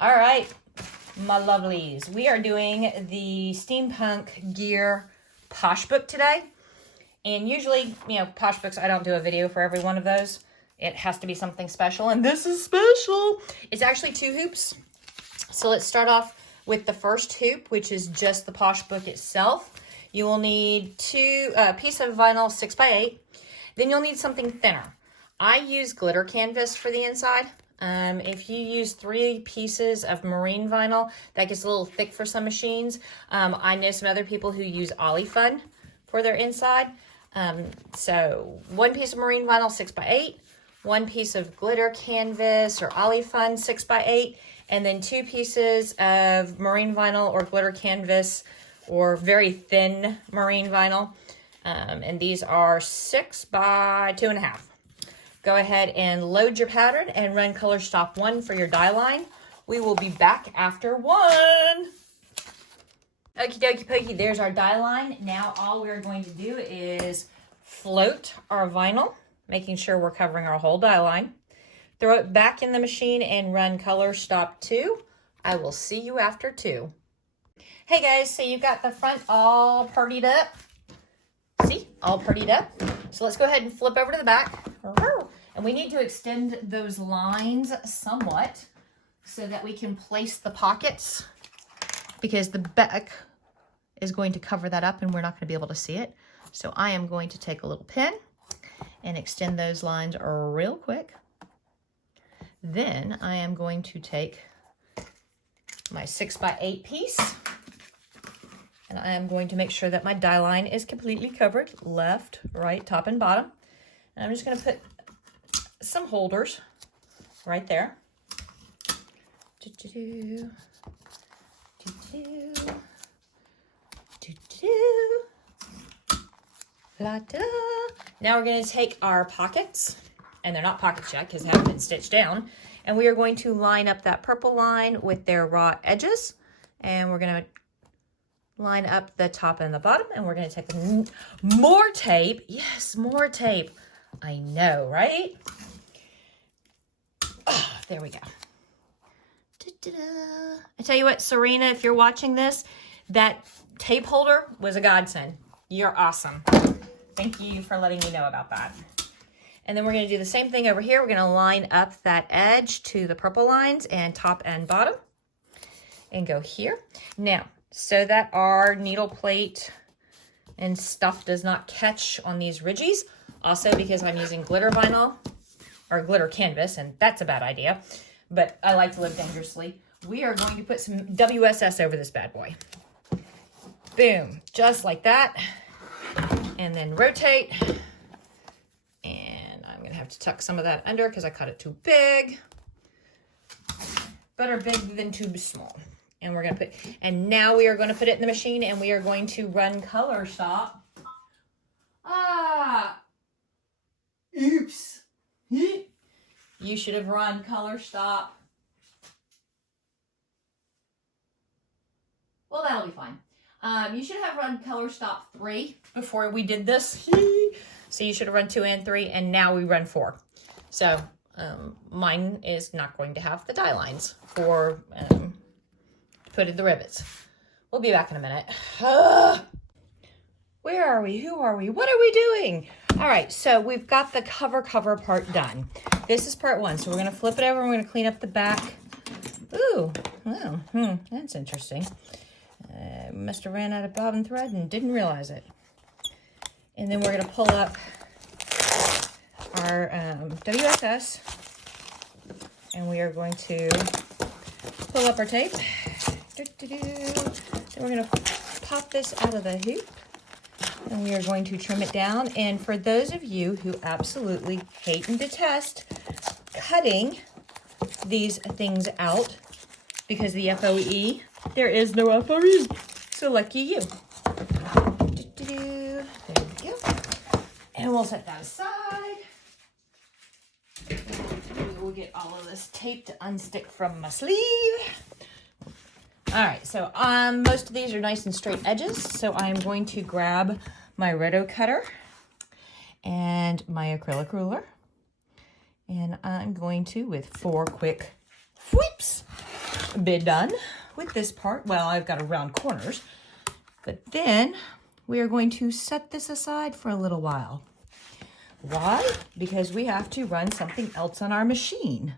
All right, my lovelies. We are doing the Steampunk Gear Posh book today. And usually, Posh books, I don't do a video for every one of those. It has to be something special, and this is special. It's actually 2 hoops. So let's start off with the first hoop, which is just the Posh book itself. You will need a piece of vinyl 6x8. Then you'll need something thinner. I use glitter canvas for the inside. If you use 3 pieces of marine vinyl, that gets a little thick for some machines. I know some other people who use Olifun for their inside. So 1 piece of marine vinyl 6x8, 1 piece of glitter canvas or Olifun 6x8, and then 2 pieces of marine vinyl or glitter canvas or very thin marine vinyl. And these are 6 by 2.5. Go ahead and load your pattern and run color stop 1 for your die line. We will be back after 1. Okie dokie pokey, there's our die line. Now all we're going to do is float our vinyl, making sure we're covering our whole die line. Throw it back in the machine and run color stop 2. I will see you after 2. Hey guys, so you got the front all partied up. See, all partied up. So let's go ahead and flip over to the back. And we need to extend those lines somewhat so that we can place the pockets, because the back is going to cover that up and we're not going to be able to see it. So I am going to take a little pin and extend those lines real quick. Then I am going to take my 6x8 piece, and I am going to make sure that my die line is completely covered, left, right, top, and bottom. And I'm just going to put some holders right there. Now we're going to take our pockets, and they're not pockets yet because they haven't been stitched down, and we are going to line up that purple line with their raw edges, and we're going to line up the top and the bottom, and we're going to take more tape. Yes, more tape. I know, right? Oh, there we go. I tell you what, Serena, if you're watching this, that tape holder was a godsend. You're awesome. Thank you for letting me know about that. And then we're going to do the same thing over here. We're going to line up that edge to the purple lines and top and bottom and go here. Now, so that our needle plate and stuff does not catch on these ridges, also because I'm using glitter vinyl or glitter canvas, and that's a bad idea, but I like to live dangerously. We are going to put some WSS over this bad boy. Boom, just like that. And then rotate. And I'm gonna have to tuck some of that under because I cut it too big. Better big than too small. And we're gonna and now we are gonna put it in the machine, and we are going to run color stop. Oops. You should have run color stop. Well, that'll be fine. You should have run color stop 3 before we did this. So you should have run 2 and 3, and now we run 4. So mine is not going to have the die lines for put in the rivets. We'll be back in a minute. Where are we? Who are we? What are we doing? All right, so we've got the cover part done. This is part 1. So we're going to flip it over. We're going to clean up the back. Ooh, oh, that's interesting. Must have ran out of bobbin thread and didn't realize it. And then we're going to pull up our WSS, and we are going to pull up our tape. Then we're going to pop this out of the hoop, and we are going to trim it down. And for those of you who absolutely hate and detest cutting these things out because the FOE, there is no FOE, so lucky you. There we go. And we'll set that aside. We will get all of this tape to unstick from my sleeve. All right, so most of these are nice and straight edges, so I'm going to grab my Roto cutter and my acrylic ruler, and I'm going to, with 4 quick whoops, be done with this part. Well, I've got to round corners, but then we are going to set this aside for a little while. Why? Because we have to run something else on our machine.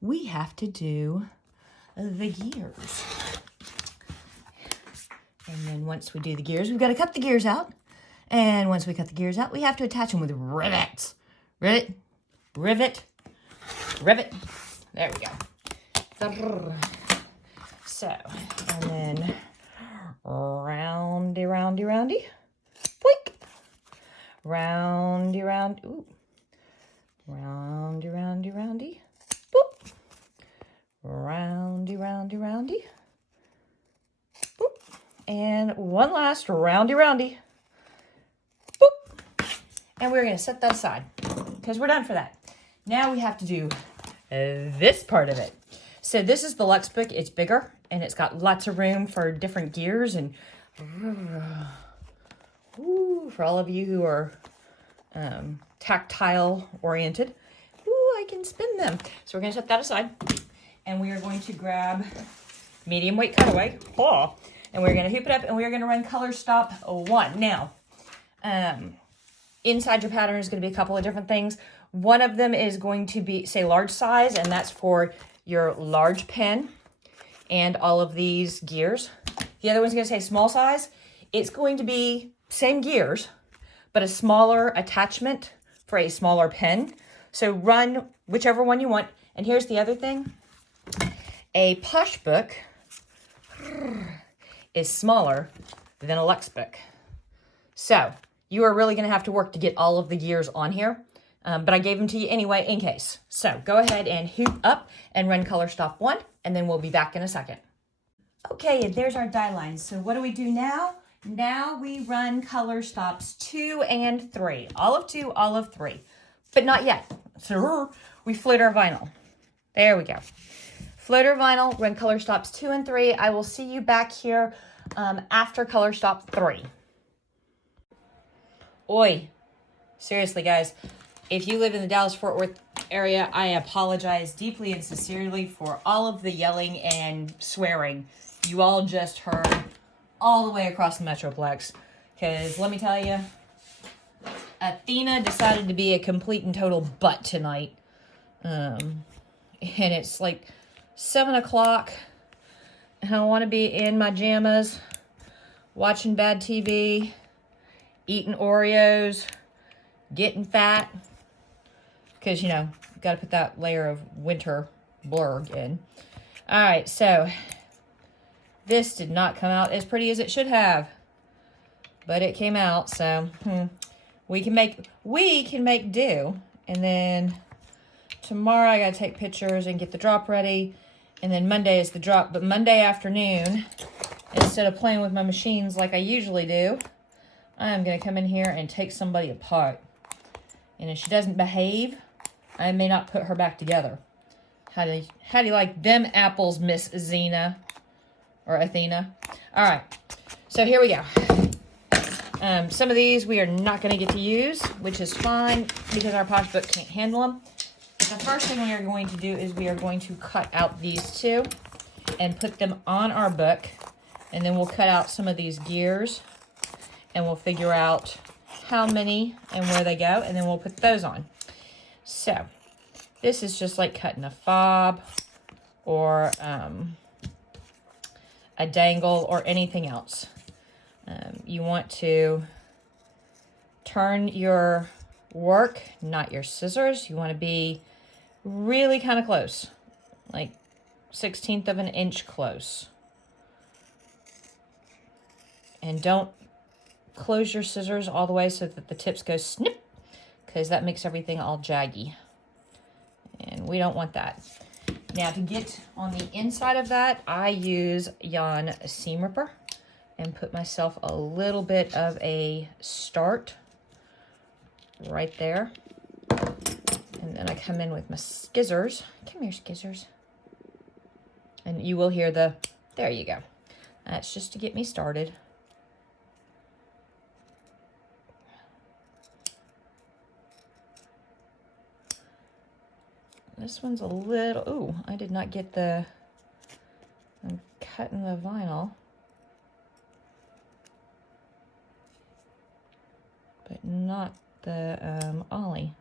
We have to do the gears. And then once we do the gears, we've got to cut the gears out. And once we cut the gears out, we have to attach them with rivets. Rivet, rivet, rivet. There we go. So, and then roundy, roundy, roundy. Boink. Roundy, round. Ooh. Roundy, roundy, roundy. Boop. Roundy, roundy, roundy. Boop. And one last roundy, roundy. Boop. And we're going to set that aside because we're done for that. Now we have to do this part of it. So this is the Lux book. It's bigger and it's got lots of room for different gears and for all of you who are tactile oriented. I can spin them. So we're going to set that aside and we are going to grab medium weight cutaway. And we're going to hoop it up and we're going to run color stop 1. Now, inside your pattern is going to be a couple of different things. One of them is going to be, say, large size, and that's for your large pen and all of these gears. The other one's going to say small size. It's going to be same gears, but a smaller attachment for a smaller pen. So run whichever one you want. And here's the other thing. A Posh book is smaller than a Lux book. So you are really going to have to work to get all of the gears on here. But I gave them to you anyway in case. So go ahead and hoop up and run color stop 1, and then we'll be back in a second. Okay, and there's our die lines. So what do we do now? Now we run color stops 2 and 3. All of 2, all of 3. But not yet. So we float our vinyl. There we go. Float our vinyl, run color stops 2 and 3. I will see you back here after color stop 3. Oi. Seriously, guys. If you live in the Dallas-Fort Worth area, I apologize deeply and sincerely for all of the yelling and swearing you all just heard all the way across the Metroplex. Because let me tell you, Athena decided to be a complete and total butt tonight. And it's like 7 o'clock. And I want to be in my jammas, watching bad TV, eating Oreos, getting fat. Because, you know, got to put that layer of winter blurg in. All right, so this did not come out as pretty as it should have. But it came out, so we can make do. And then tomorrow I got to take pictures and get the drop ready. And then Monday is the drop. But Monday afternoon, instead of playing with my machines like I usually do, I'm going to come in here and take somebody apart. And if she doesn't behave, I may not put her back together. How do you like them apples, Miss Zena? Or Athena? All right. So here we go. Some of these we are not going to get to use, which is fine because our Posh book can't handle them. But the first thing we are going to do is we are going to cut out these two and put them on our book. And then we'll cut out some of these gears and we'll figure out how many and where they go. And then we'll put those on. So this is just like cutting a fob or a dangle or anything else. You want to turn your work, not your scissors. You want to be really kind of close, like 1/16 of an inch close. And don't close your scissors all the way so that the tips go snip, because that makes everything all jaggy. And we don't want that. Now to get on the inside of that, I use Jan seam ripper and put myself a little bit of a start right there. And then I come in with my skizzers. Come here, skizzers. And you will hear the, there you go. That's just to get me started. This one's a little, ooh, I did not get the I'm cutting the vinyl, but not the ollie.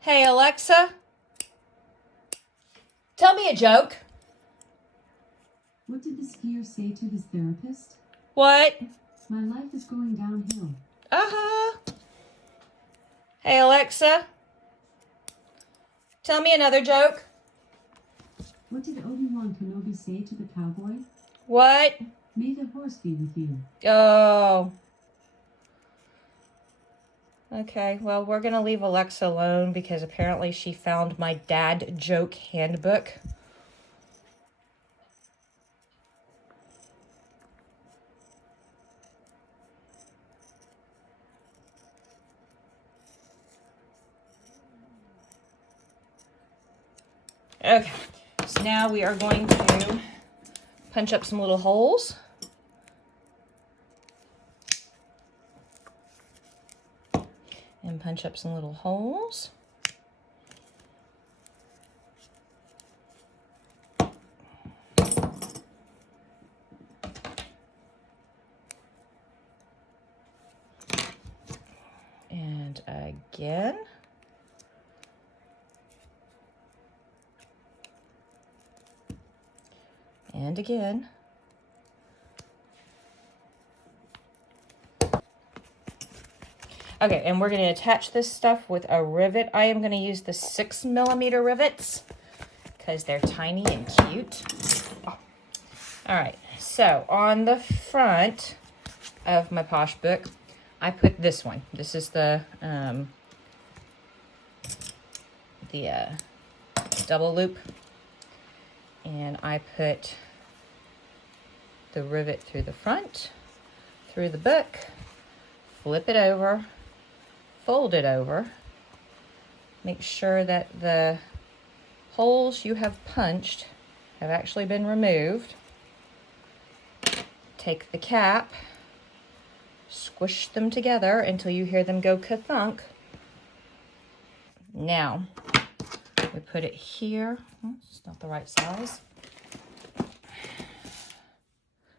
Hey, Alexa, tell me a joke. What did the skier say to his therapist? What? My life is going downhill. Uh-huh. Hey, Alexa, tell me another joke. What did Obi-Wan Kenobi say to the cowboy? What? May the horse be with you. Oh. Okay, well, we're going to leave Alexa alone because apparently she found my dad joke handbook. Okay, so now we are going to punch up some little holes. And punch up some little holes. And again. And again. Okay, and we're going to attach this stuff with a rivet. I am going to use the 6mm rivets because they're tiny and cute. Oh. All right, so on the front of my Posh book, I put this one. This is the double loop, and I put the rivet through the front, through the book, flip it over, fold it over, make sure that the holes you have punched have actually been removed. Take the cap, squish them together until you hear them go ka-thunk. Now, we put it here. It's not the right size.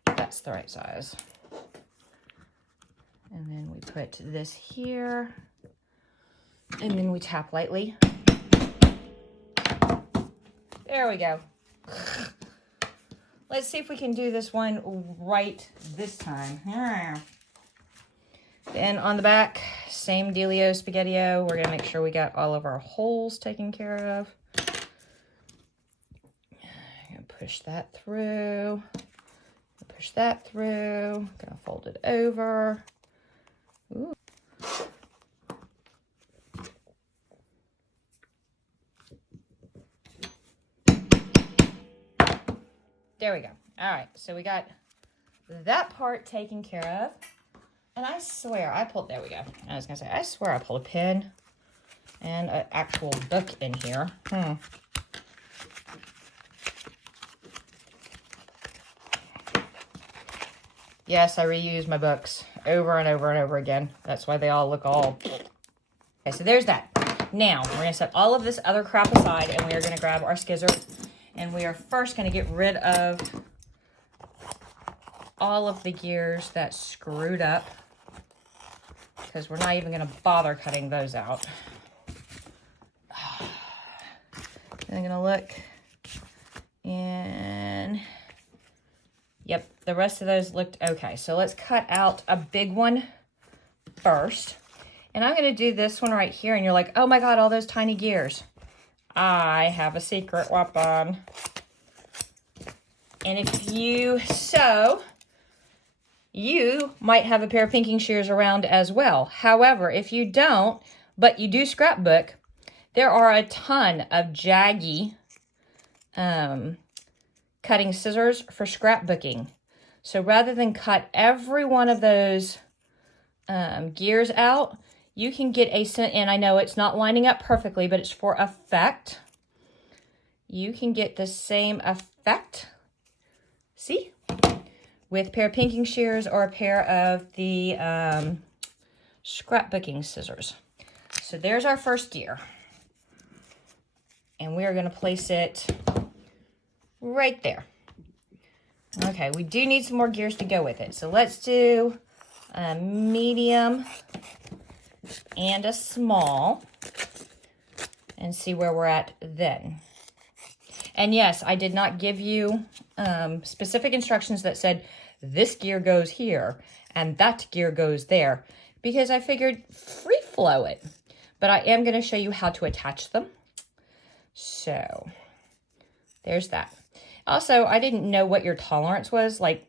That's the right size. And then we put this here. And then we tap lightly. There we go. Let's see if we can do this one right this time. Then on the back, same dealio, spaghetti-o. We're gonna make sure we got all of our holes taken care of. I'm gonna push that through. Push that through. Gonna fold it over. Ooh. There we go. All right, so we got that part taken care of. And I swear I pulled, there we go. I was gonna say, I swear I pulled a pen and an actual book in here. Yes, I reuse my books over and over and over again. That's why they all look all... Okay, so there's that. Now, we're gonna set all of this other crap aside and we are gonna grab our skizzer. And we are first gonna get rid of all of the gears that screwed up, because we're not even gonna bother cutting those out. And I'm gonna look, and yep, the rest of those looked okay. So let's cut out a big one first. And I'm gonna do this one right here, and you're like, oh my God, all those tiny gears. I have a secret weapon. And if you so, you might have a pair of pinking shears around as well. However, if you don't, but you do scrapbook, there are a ton of jaggy cutting scissors for scrapbooking. So rather than cut every one of those gears out, you can get and I know it's not lining up perfectly, but it's for effect. You can get the same effect, see, with a pair of pinking shears or a pair of the scrapbooking scissors. So there's our first gear. And we are going to place it right there. Okay, we do need some more gears to go with it. So let's do a medium and a small and see where we're at then. And yes, I did not give you specific instructions that said this gear goes here and that gear goes there, because I figured free flow it. But I am going to show you how to attach them. So there's that. Also, I didn't know what your tolerance was. Like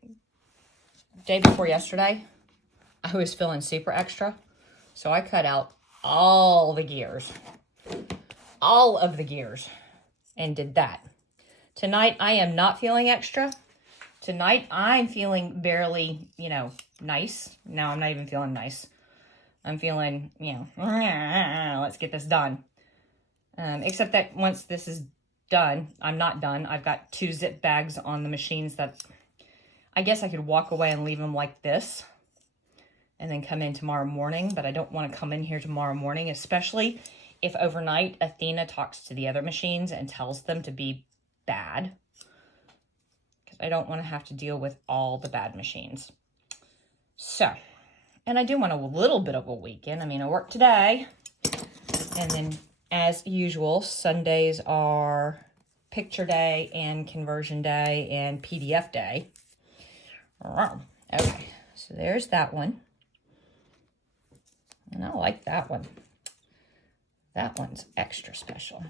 day before yesterday, I was feeling super extra. So I cut out all the gears, all of the gears, and did that. Tonight, I am not feeling extra. Tonight, I'm feeling barely, nice. No, I'm not even feeling nice. I'm feeling, let's get this done. Except that once this is done, I'm not done. I've got 2 zip bags on the machines that I guess I could walk away and leave them like this and then come in tomorrow morning, but I don't want to come in here tomorrow morning, especially if overnight Athena talks to the other machines and tells them to be bad, because I don't want to have to deal with all the bad machines. So, and I do want a little bit of a weekend. I mean, I work today, and then as usual, Sundays are picture day and conversion day and PDF day. Okay, so there's that one. And I like that one. That one's extra special.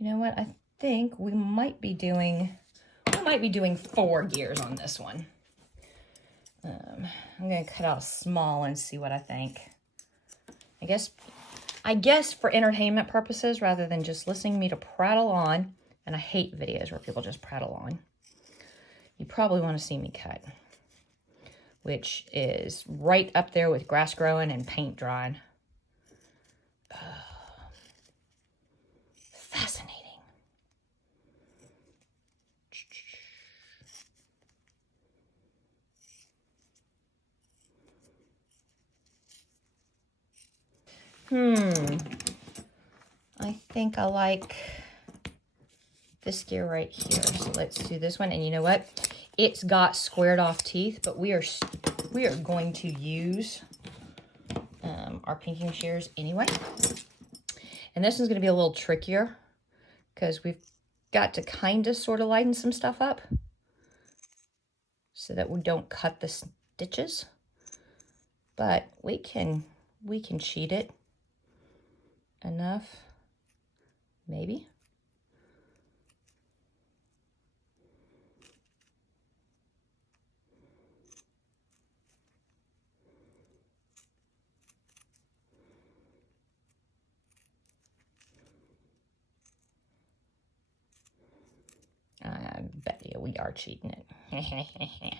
You know what? I think we might be doing 4 gears on this one. I'm going to cut out small and see what I think. I guess for entertainment purposes, rather than just listening to me to prattle on, and I hate videos where people just prattle on, you probably want to see me cut, which is right up there with grass growing and paint drying. Fascinating. I think I like this gear right here. So let's do this one. And you know what? It's got squared off teeth, but we are going to use our pinking shears anyway. And this one's going to be a little trickier because we've got to kind of sort of lighten some stuff up so that we don't cut the stitches. But we can cheat it enough, maybe. I bet you we are cheating it.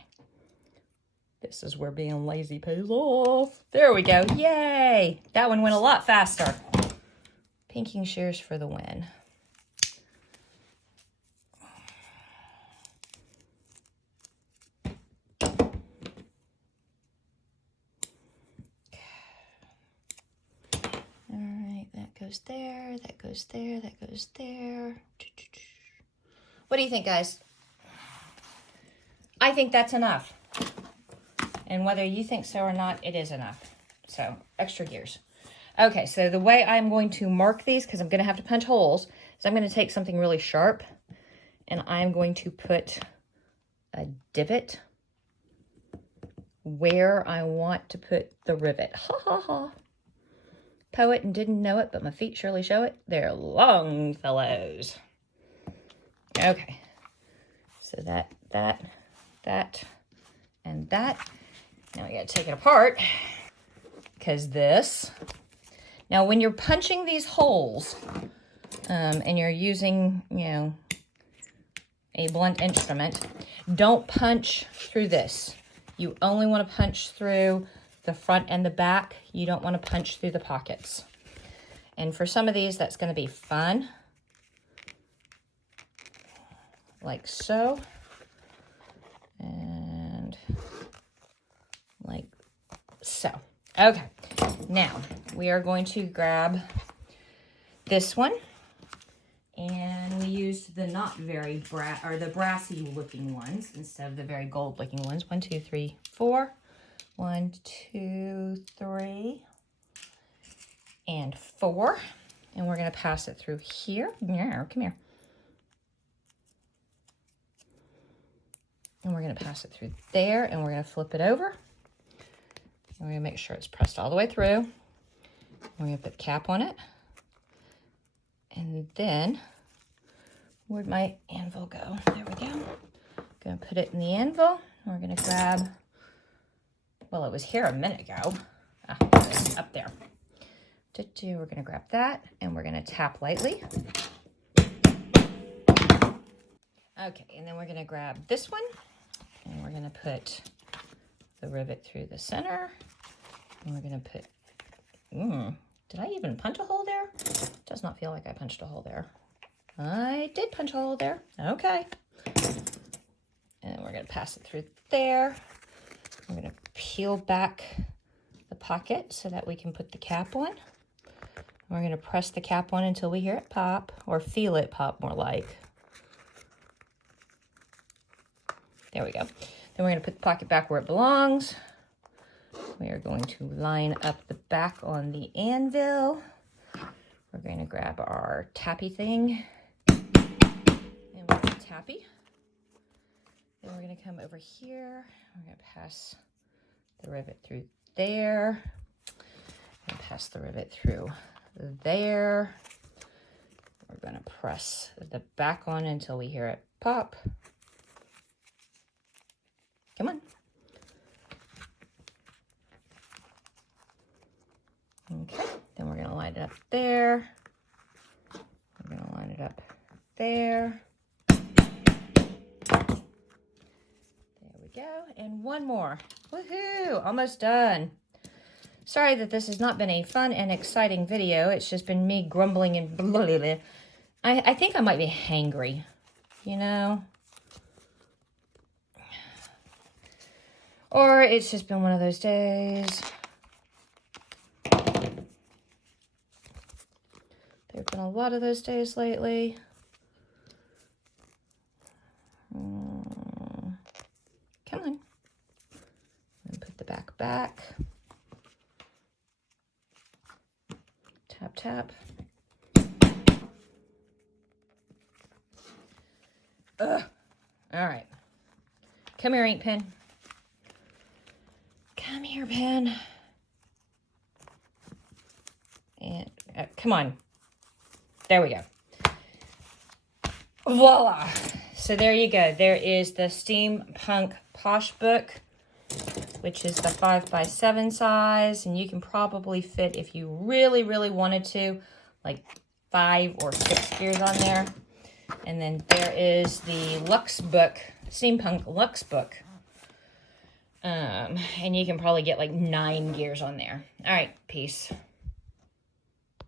This is where being lazy pays off. There we go. Yay! That one went a lot faster. Pinking shears for the win. All right, that goes there, that goes there, that goes there. What do you think, guys? I think that's enough. And whether you think so or not, it is enough. So, extra gears. Okay, so the way I'm going to mark these, because I'm going to have to punch holes, is I'm going to take something really sharp, and I'm going to put a divot where I want to put the rivet. Ha ha ha. Poet and didn't know it, but my feet surely show it. They're long fellows. Okay, so that, and that. Now I gotta take it apart, because this. Now when you're punching these holes, and you're using, a blunt instrument, don't punch through this. You only want to punch through the front and the back. You don't want to punch through the pockets. And for some of these, that's going to be fun. Like so. And like so. Okay, now we are going to grab this one. And we used the not very the brassy looking ones instead of the very gold looking ones. 1, 2, 3, 4. 1, 2, 3, and 4. And we're going to pass it through here. Yeah, come here. And we're going to pass it through there, and we're going to flip it over. And we're going to make sure it's pressed all the way through. We're going to put the cap on it. And then, where'd my anvil go? There we go. Going to put it in the anvil. We're going to grab, well, it was here a minute ago. Ah, there it is, up there. We're going to grab that, and we're going to tap lightly. Okay, and then we're going to grab this one, and we're going to put the rivet through the center. And we're going to put, did I even punch a hole there? Does not feel like I punched a hole there. I did punch a hole there. Okay. And we're going to pass it through there. We're going to peel back the pocket so that we can put the cap on. We're going to press the cap on until we hear it pop, or feel it pop more like. There we go. Then we're going to put the pocket back where it belongs. We are going to line up the back on the anvil. We're going to grab our tappy thing. And we're going to tappy. Then we're going to come over here. We're going to pass the rivet through there. And pass the rivet through there. We're going to press the back on until we hear it pop. Come on. Okay, then we're going to line it up there. We're going to line it up there. There we go. And one more. Woohoo! Almost done. Sorry that this has not been a fun and exciting video. It's just been me grumbling and blah, blah, blah. I think I might be hangry, you know? Or it's just been one of those days. There have been a lot of those days lately. Come on. And put the back back. Tap, tap. Ugh. All right. Come here, ink pen. Come here, pen. And come on. There we go. Voila. So there you go. There is the Steampunk Posh book, which is the 5x7 size. And you can probably fit, if you really, really wanted to, like 5 or 6 gears on there. And then there is the Luxe book, Steampunk Luxe book. And you can probably get like 9 gears on there. All right, peace.